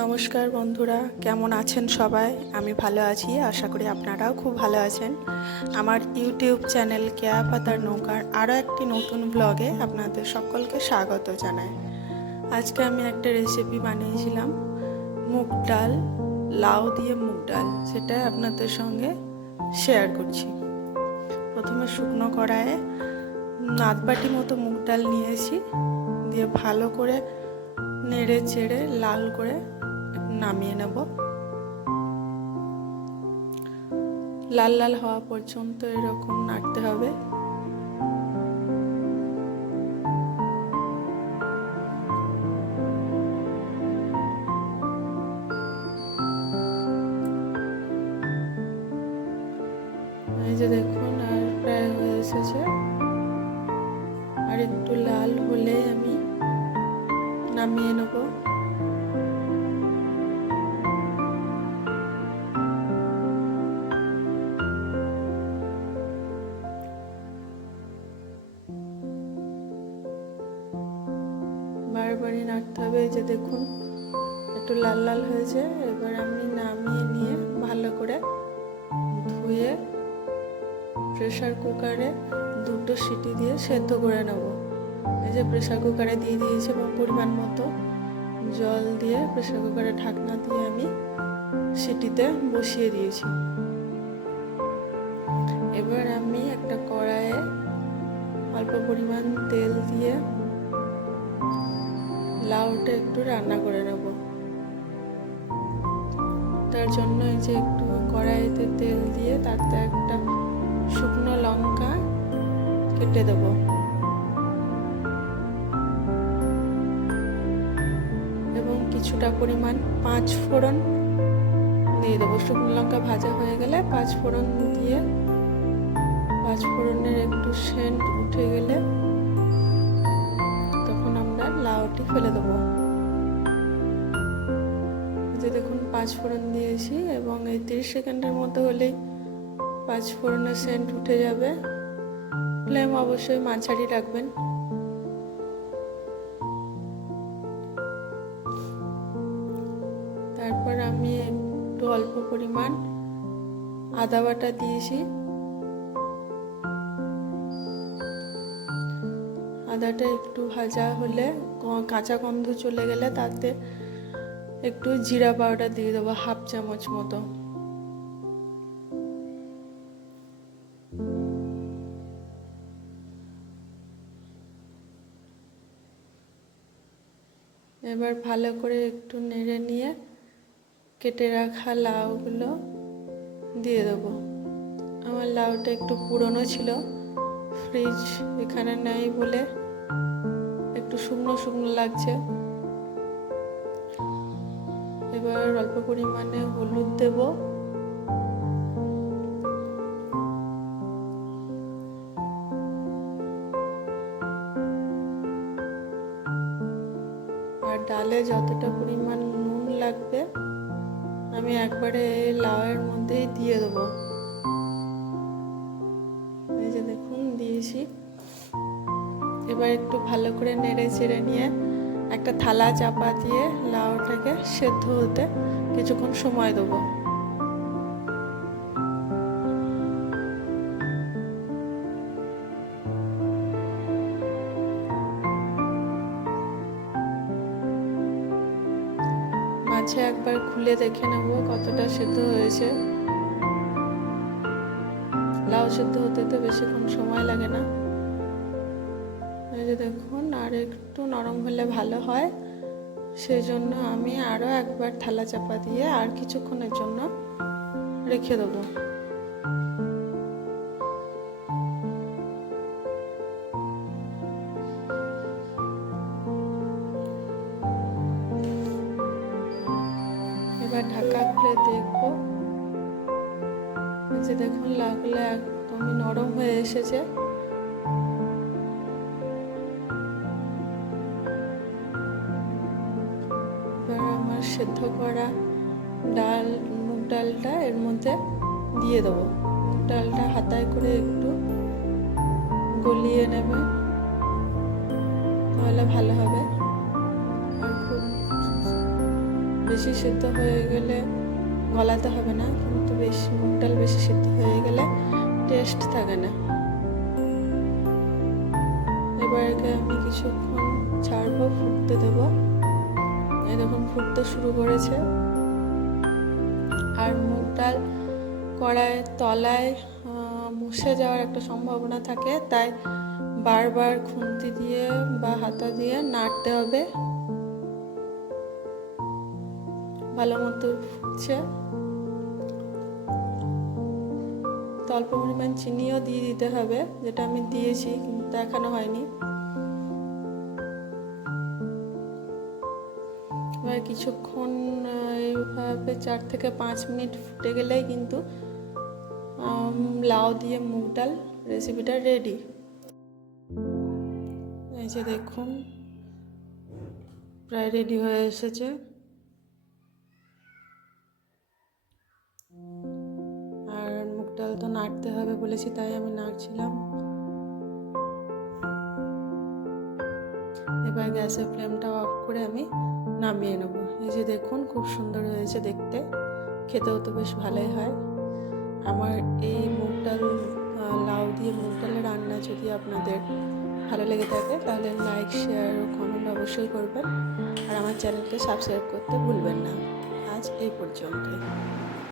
নমস্কার বন্ধুরা, কেমন আছেন সবাই? আমি ভালো আছি, আশা করি আপনারাও খুব ভালো আছেন। আমার ইউটিউব চ্যানেল কেয়া পাতার নৌকার আরও একটি নতুন ব্লগে আপনাদের সকলকে স্বাগত জানাই। আজকে আমি একটা রেসিপি বানিয়েছিলাম মুগ ডাল, লাউ দিয়ে মুগ ডাল, সেটা আপনাদের সঙ্গে শেয়ার করছি। প্রথমে শুকনো কড়াইয়ে আধ বাটি মতো মুগ ডাল নিয়েছি, দিয়ে ভালো করে নেড়ে চেড়ে লাল করে নামিয়ে নেব। লাল লাল হওয়া পর্যন্ত এরকম নাড়তে হবে। এই যে দেখুন, আর প্রায় হয়ে এসেছে। আর একটু লাল হলে আমি নামিয়ে নেব। বারবারই নাড়তে হবে। এই যে দেখুন, একটু লাল লাল হয়েছে। এবার আমি নামিয়ে নিয়ে ভালো করে ধুয়ে প্রেসার কুকারে 2টো সিটি দিয়ে সেদ্ধ করে নেব। এই যে প্রেসার কুকারে দিয়ে দিয়েছি এবং পরিমাণ মতো জল দিয়ে প্রেসার কুকারে ঢাকনা দিয়ে আমি সিটিতে বসিয়ে দিয়েছি। এবার আমি একটা কড়াইয়ে অল্প পরিমাণ তেল দিয়ে লাউটা একটু রান্না করে নেব। তার জন্য এই যে একটু কড়াইতে তেল দিয়ে তাতে একটা শুকনো লঙ্কা কেটে দেব। এবং কিছুটা পরিমাণ 5 ফোড়ন দিয়ে দেবো। শুকনো লঙ্কা ভাজা হয়ে গেলে 5 ফোড়ন দিয়ে 5 ফোড়নের একটু সেন্ট উঠে গেলে তখন আমরা লাউটি ফেলে দেবো। যে দেখুন 5 ফোড়ন দিয়েছি এবং এই 30 সেকেন্ডের মতো হলেই 5 ফোড়নের সেন্ট উঠে যাবে। ফ্লেম অবশ্যই মাঝারি রাখবেন। তারপর আমি একটু অল্প পরিমাণ আদা বাটা দিয়েছি। আদাটা একটু ভাজা হলে, কাঁচা গন্ধ চলে গেলে তাতে একটু জিরা পাউডার দিয়ে দেবো, 1/2 চামচ মতো। এবার ভালো করে একটু নেড়ে নিয়ে কেটে রাখা লাউগুলো দিয়ে দেবো। আমার লাউটা একটু পুরনো ছিল, ফ্রিজ এখানে নেই বলে একটু শুকনো শুকনো লাগছে। এবার অল্প পরিমাণে হলুদ দেব। আর ডালে যতটা পরিমাণ নুন লাগবে আমি একবারে লাউয়ের মধ্যেই দিয়ে দেবো। এই যে দেখুন দিয়েছি। এবার একটু ভালো করে নেড়ে চেড়ে নিয়ে একটা থালা চাপা দিয়ে লাউটাকে সেদ্ধ হতে কিছুক্ষণ সময় দেবো। মাঝে একবার খুলে দেখে নেব কতটা সেদ্ধ হয়েছে। লাউ সেদ্ধ হতে তো বেশিক্ষণ সময় লাগে না। এই যে দেখুন, আর একটু নরম হলে ভালো হয়, সেই জন্য আমি আরও একবার থালা চাপা দিয়ে আর কিছুক্ষণের জন্য রেখে দেবো। এবার ঢাকা খুলে দেখবো। এই যে দেখুন, লাউগুলো একদমই নরম হয়ে এসেছে। আমার সেদ্ধ করা মুগ ডালটা এর মধ্যে দিয়ে দেবো। মুগ ডালটা হাতায় করে একটু গলিয়ে নেবে, তাহলে ভালো হবে। আর খুব বেশি সিদ্ধ হয়ে গেলে গলাতে হবে না, কিন্তু বেশি মুগ ডাল বেশি সিদ্ধ হয়ে গেলে টেস্ট থাকে না। এবার একে আমি কিছুক্ষণ ছাড়বো, ফুটতে দেবো। এই দেখুন ফুটতে শুরু করেছে। আর মুগ ডাল কড়াইয়ের তলায় মুছে যাওয়ার একটা সম্ভাবনা থাকে, তাই বারবার খুন্তি দিয়ে বা হাতা দিয়ে নাড়তে হবে। ভালো মতো ফুটছে। অল্প পরিমাণ চিনিও দিয়ে দিতে হবে, যেটা আমি দিয়েছি কিন্তু দেখানো হয়নি। এবার কিছুক্ষণ এইভাবে 4 থেকে 5 মিনিট ফুটে গেলেই কিন্তু লাউ দিয়ে মুগ ডাল রেসিপিটা রেডি। এই যে দেখুন প্রায় রেডি হয়ে এসেছে। আর মুগ ডাল তো নাড়তে হবে বলেছি, তাই আমি নাড়ছিলাম। এবার গ্যাসের ফ্লেমটা অফ করে আমি নামিয়ে নেব। এই যে দেখুন খুব সুন্দর হয়েছে দেখতে, খেতেও তো বেশ ভালোই হয়। আমার এই মুগ ডাল লাউ দিয়ে মুগ ডালের রান্না যদি আপনাদের ভালো লেগে থাকে তাহলে লাইক, শেয়ার ও কমেন্ট অবশ্যই করবেন। আর আমার চ্যানেলকে সাবস্ক্রাইব করতে ভুলবেন না। আজ এই পর্যন্তই।